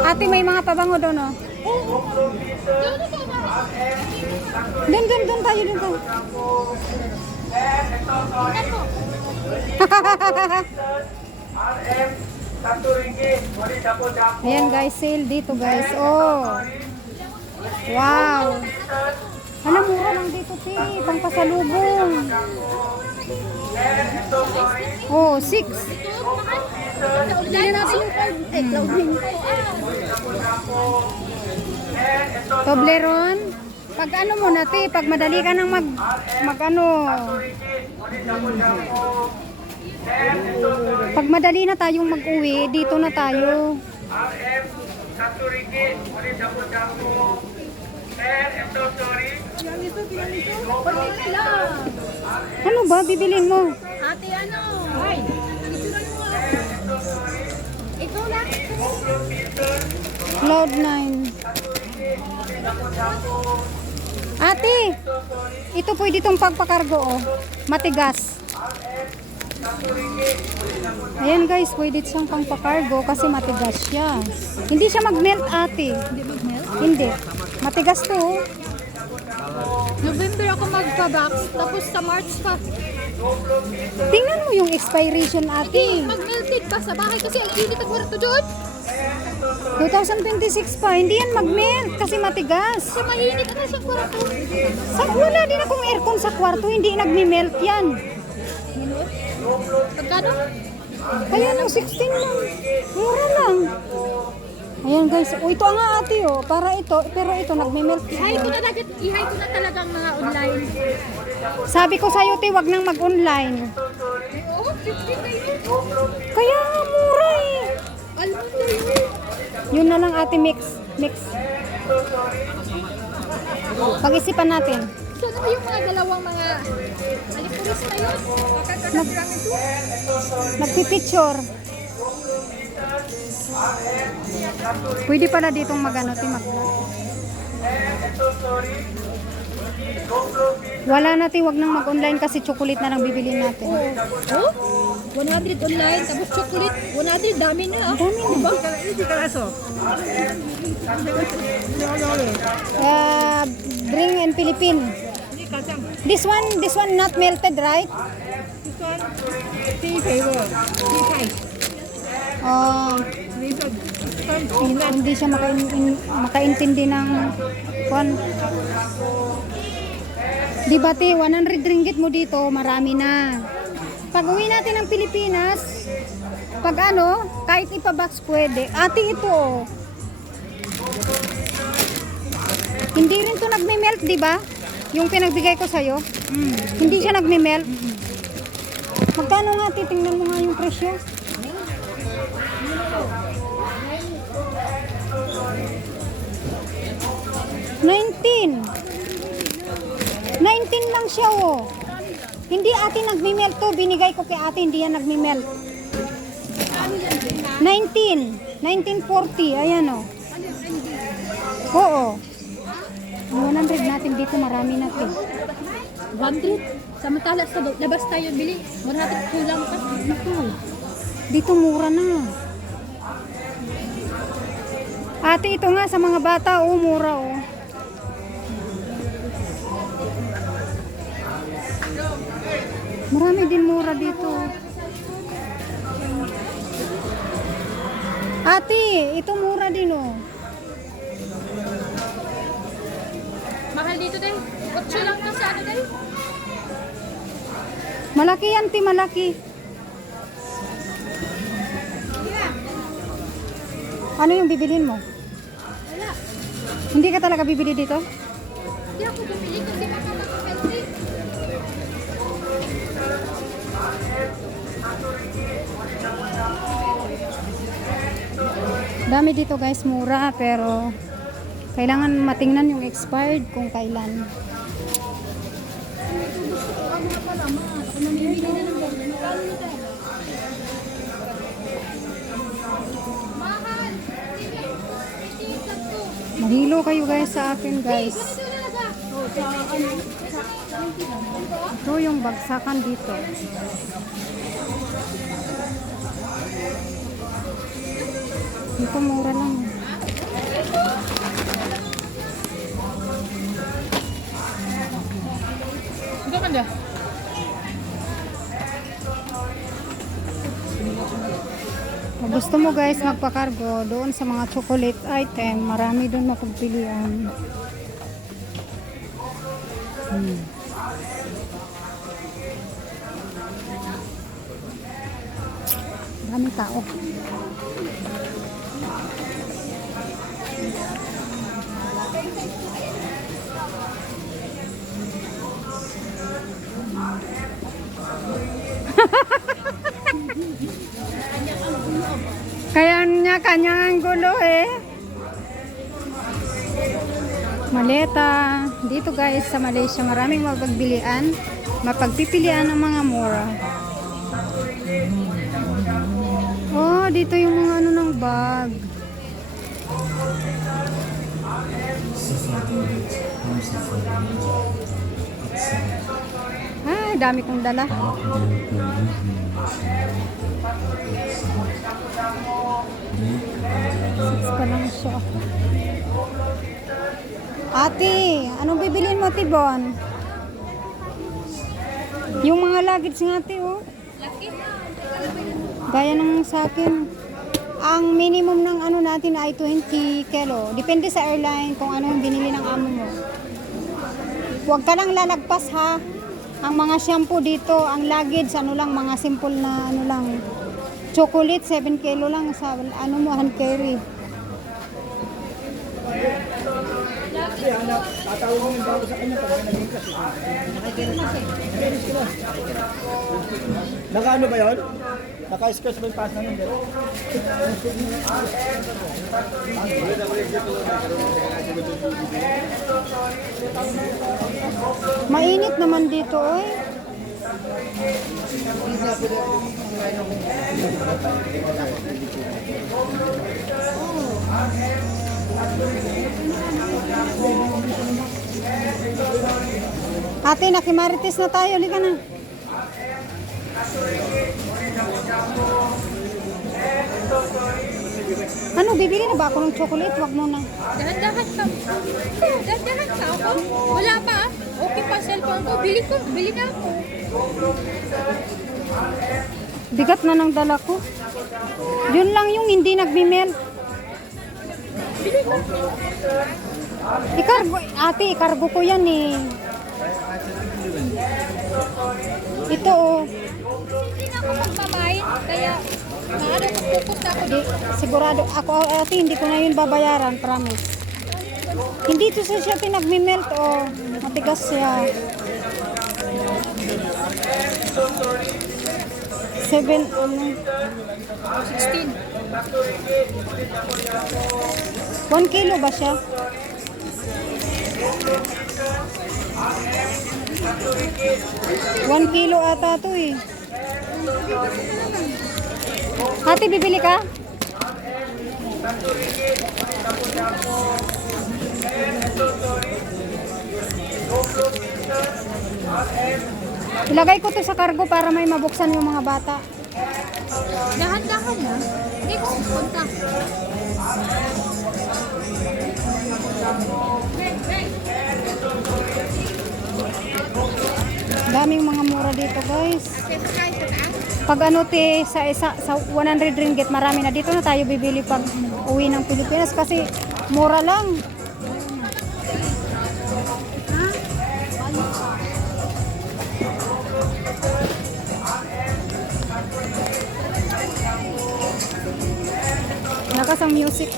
Ate, may mga pabango doon, oh. Doon tayo, doon tayo. Ayan guys, sale dito guys. Oh. Wow. Alam, mura lang dito, te. Pangpasalubong. Oh, 6. Hindi na natin yung card. Cloud9 ko. Toblerone. Pag ano mo na, te, pag madali ka nang mag ano. Pag madali na tayong mag-uwi, dito na tayo. Ano ba bibilin mo? Ate, ano? Ay, ito lang. Cloud9. Ate, ito pwede itong pagpakargo, oh. Matigas. Ayan guys, pwede siyang pangpakargo kasi matigas siya. Hindi siya mag-melt, ate. Hindi mag-melt? Hindi. Matigas to, oh. November ako magpa-box, tapos sa March pa. Tingnan mo yung expiration, ate. Mag-melted pa sa bahay kasi ang init ang kwarto doon. 2026 pa. Hindi yan mag-melt kasi matigas. Kasi mainit na sa kwarto. Wala din akong aircon sa kwarto. Hindi nagme-melt yan. Pagkano? Kaya lang 16 lang. Mura lang. Ayan guys. Oh, ito nga ate, oh. Para ito. Pero ito nagme-melt. Ihay ko na talagang mga online. Sabi ko sa'yo, te, wag nang mag-online. Oo, 50 na yun. Kaya nga mura eh. Alam mo na yun. Yun na lang ate, mix. Pag-isipan natin. Sana ba yung mga dalawang mga alikuris na yun? Makakakalaglang ito. Nagpipicture. Pwede pala ditong mag-ano, te, mag-vlog. Wala na, te, wag nang mag-online kasi chocolate na lang bibilin natin. Oh? 100 online, tapos chocolate. 100, dami na. Dami na. Diba? Bring in Philippine. This one not melted, right? Oh, hindi siya makaintindi ng kwan. Di ba, te, 100 ringgit mo dito, marami na. Pag uwi natin ng Pilipinas, pag ano, kahit ipabox pwede. Ate, ito, oh. Hindi rin to nagme-melt, di ba? Yung pinagbigay ko sa'yo. Hindi siya nagme-melt. Magkano nga, titingnan mo nga yung presyo. $19 lang siya, oh. Hindi ate nagme-melt to. Binigay ko kay ate, hindi yan nagme-melt. 1940. Ayan, oh. Oo. Yung 100 natin dito, marami natin. 100? Samantala sa labas tayo bili. 100 kulang pa. Dito mura na. Ate, ito nga sa mga bata, oh, mura, oh. Marami din mura dito. Ate, ito mura din, oh. Mahal dito din. 8 lang to sa ano din. Malaki yan, ti, malaki. Ano yung bibilin mo? Wala. Hindi ka talaga bibili dito? Hindi ako bumili kasi baka makapente. Dami dito guys, mura, pero kailangan matingnan yung expired kung kailan. Mahal. Mahilo kayo guys sa akin guys. Ito yung bagsakan dito. Ito mura lang. Ito kan dia? Kung gusto mo guys magpakargo doon sa mga chocolate item, marami doon mapagpilian. Maraming tao. Kaya niya kanya ang gulo eh. Maleta. Dito guys sa Malaysia maraming mapagbilian. Mapagpipilian ng mga mura. Oh, dito yung mga ano ng bag. Ay, dami kong dala. Six pa lang siya. Ate, anong bibilin mo, Tibon? Yung mga luggage nga, ate, oh. Gaya ng sa akin. Ang minimum ng ano natin ay 20 kilo. Depende sa airline kung ano yung binili ng amo mo. Huwag ka lang lalagpas ha. Ang mga shampoo dito, ang luggage, ano lang, mga simple na ano lang. Chocolate, 7 kilo lang sa ano mo, hand carry. Tatawagin yung bago sa kanya pag naging kasi. Naka-ano ba yun? Naka-scratch ba yung pass na nun? Mainit naman dito, oy. Ate, nakimarites na tayo. Halika na. Ano, bibili na ba ako ng chocolate? Wag mo na. Dahan-dahan ka. Dahan-dahan ka ako. Wala pa ah. Okay pa cellphone ko. Bili na ako. Bigat na ng dala ko. Yun lang yung hindi nagmi-melt. Bili ka. Ikargo, ate, ikargo ko yan eh. Ito oh. Hindi na ako magbabayad. Kaya maano ko pupunta ako Di, sigurado ako ate, hindi ko na yun babayaran, promise. Hindi to siya pinagmi-melt oh. Matigas siya. 7 ano? 16. 1 kilo ba siya? 1 kilo ata to eh. Ate, bibili ka? Ilagay ko to sa cargo para may mabuksan yung mga bata. Dahan-dahan na. Hindi ko pupunta. Daming mga mura dito, guys. Pag ano te sa isa sa 100 ringgit, marami na dito na tayo bibili pag uwi ng Pilipinas kasi mura lang. Lakas ang music.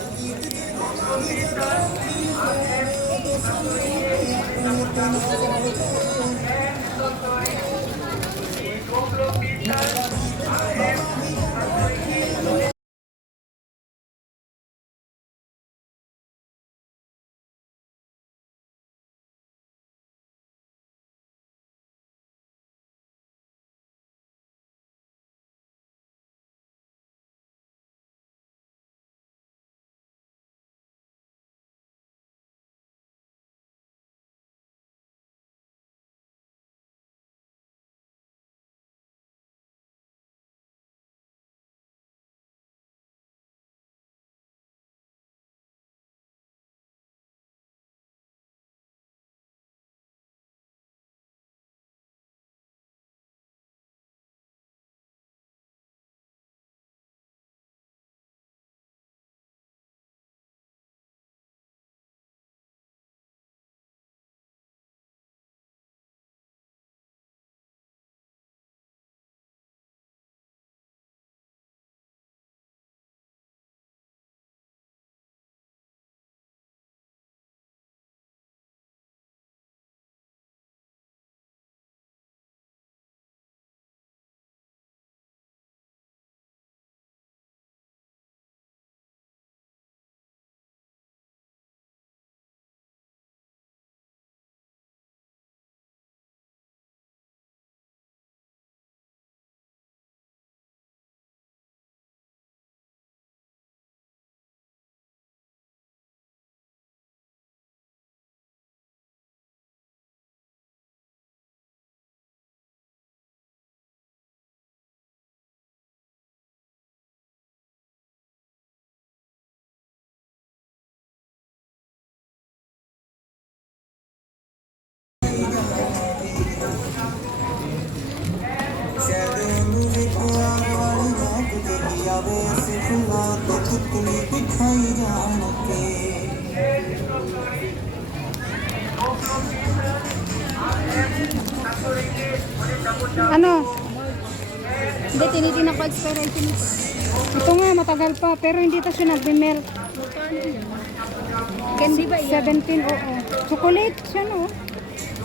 Ano? Hindi, tinitingnan ko expiration nito. Ito nga, matagal pa. Pero hindi ito siya nagbe-melt. Candy ba yan? 17, oo. Chocolate siya, no?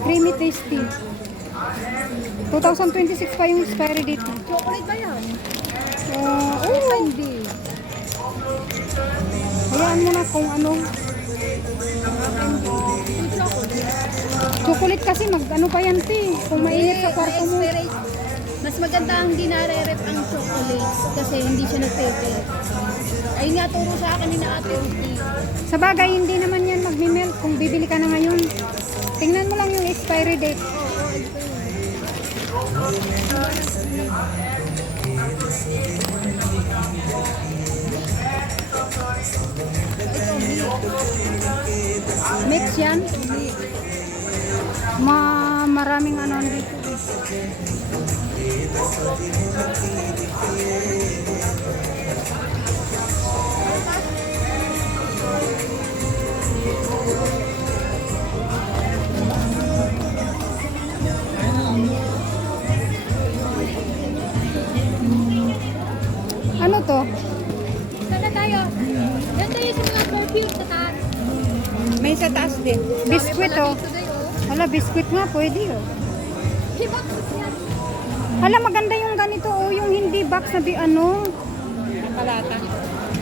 Creamy tasty. 2026 pa yung expiry date. Chocolate ba yan? Oo. Candy. Hayaan mo na kung ano. Chocolate kasi ano pa yan, te. Kung mainit sa kwarto mo. Mas maganda ang hindi nare-rep ang chocolate kasi hindi siya nagpepe. Ayun nga turo sa akin ni na Ate Rudy. Sa bagay, hindi naman yan magme-melt kung bibili ka na ngayon. Tingnan mo lang yung expiry date. Mix yan. Maraming ano dito. Ano to? Saan na tayo? Yan tayo sa mga perfume sa taas. May sa taas din. Biscuit oh. Dito tayo. Hala, biscuit nga pwede oh. Hibak yan. Hala, maganda yung ganito oh, yung hindi box na ano. Nakalata.